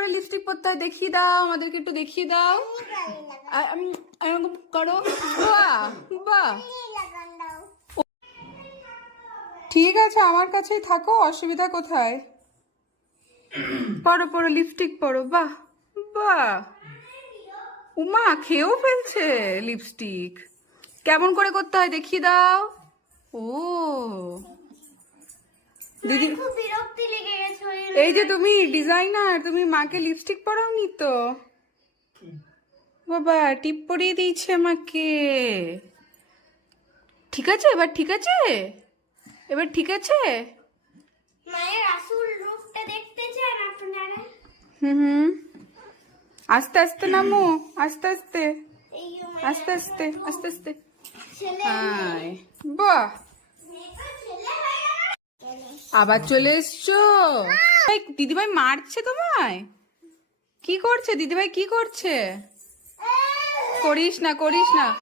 করে লিপস্টিক পরতে হয় দেখিয়ে দাও, আমাদেরকে একটু দেখিয়ে দাও। এরকম করো। বাহ বাহ, ঠিক আছে, আমার কাছেই থাকো, অসুবিধা কোথায়। পরো পরো, লিপস্টিক পরো। বাহ বাহ, উমা খেয়েও ফেলছে লিপস্টিক। কেমন করে করতে হয় দেখিয়ে দাও। ও দিদি, খুব বিরক্তি লেগে গেছে। এই যে তুমি ডিজাইনার, তুমি মাকে লিপস্টিক পরাওনি তো? বাবা টিপ পরিয়ে দিয়েছে আমাকে। ঠিক আছে এবার, ঠিক আছে এবার, ঠিক আছে। মায়ের আসল রূপটা দেখতে চান আপনারা? হুম, আস্তে আস্তে নামো, আস্তে আস্তে এই যে আস্তে আস্তে আস্তে আস্তে। ছেলে হাই বাহ, ছেলে হয়ে গেল। আবার চলে এসছো। দিদিভাই মারছে তোমায়? কি করছে দিদিভাই, কি করছে? করিস না, করিস না।